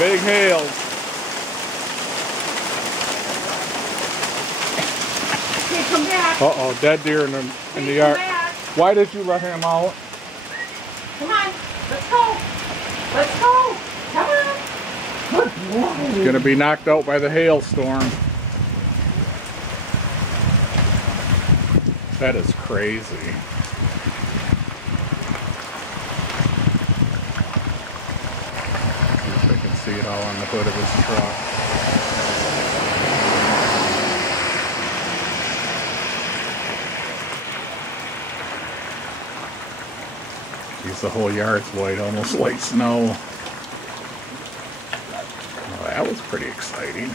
Big hails. Okay, come back. Uh-oh, dead deer in the yard. Back. Why did you let him out? Come on, let's go. Let's go. Come on. Good boy. He's gonna be knocked out by the hailstorm. That is crazy. See if I can see it all on the hood of his truck. Geez, the whole yard's white, almost white snow. Well, that was pretty exciting.